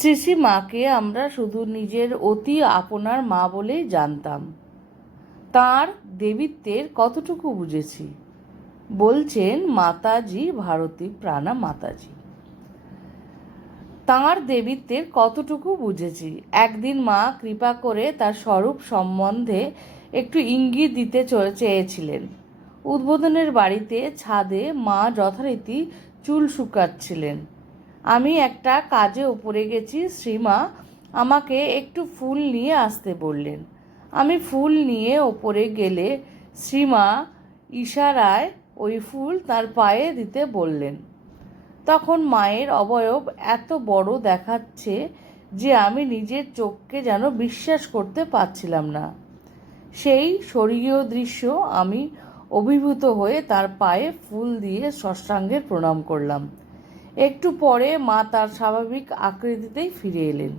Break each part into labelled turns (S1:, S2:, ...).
S1: শ্রী মাকে আমরা শুধু নিজের অতি আপনার মা বলেই জানতাম। তার দেবীত্বের কতটুকু বুঝেছি? বলছেন মাতাজি, ভারতী প্রাণা মাতাজি। তাঁর দেবীত্বের কতটুকু বুঝেছি? একদিন মা কৃপা করে তার স্বরূপ সম্বন্ধে একটু ইঙ্গিত দিতে চেয়েছিলেন। উদ্বোধনের বাড়িতে ছাদে মা যথারীতি চুল শুকাচ্ছিলেন। আমি একটা কাজে উপরে গেছি, শ্রীমা আমাকে একটু ফুল নিয়ে আসতে বললেন। আমি ফুল নিয়ে ওপরে গেলে শ্রীমা ইশারায় ওই ফুল তার পায়ে দিতে বললেন। তখন মায়ের অবয়ব এত বড় দেখাচ্ছে যে আমি নিজের চোখকে যেন বিশ্বাস করতে পারছিলাম না। সেই স্বর্গীয় দৃশ্য আমি অভিভূত হয়ে তার পায়ে ফুল দিয়ে ষষ্ঠাঙ্গের প্রণাম করলাম। একটু পরে মা তার স্বাভাবিক আকৃতিতেই ফিরে এলেন।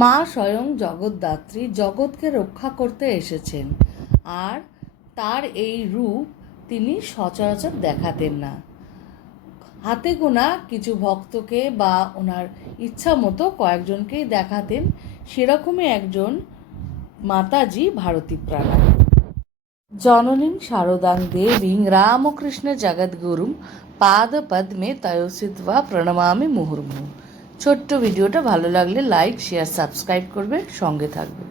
S1: মা স্বয়ং জগৎদাত্রী জগৎকে রক্ষা করতে এসেছেন, আর তার এই রূপ তিনি সচরাচর দেখাতেন না। হাতে গোনা কিছু ভক্তকে বা ওনার ইচ্ছা মতো কয়েকজনকেই দেখাতেন, সেরকমই একজন মাতাজি ভারতী প্রাণা। জননীং শারদাং দেবীং রামকৃষ্ণ জগদ্গুরুম পাদ পদ্মে তয়সিদ্বা প্রণমামি মুহুর্মুহু ছোট্ট ভিডিওটা ভালো লাগলে লাইক শেয়ার সাবস্ক্রাইব করবে সঙ্গে থাকবে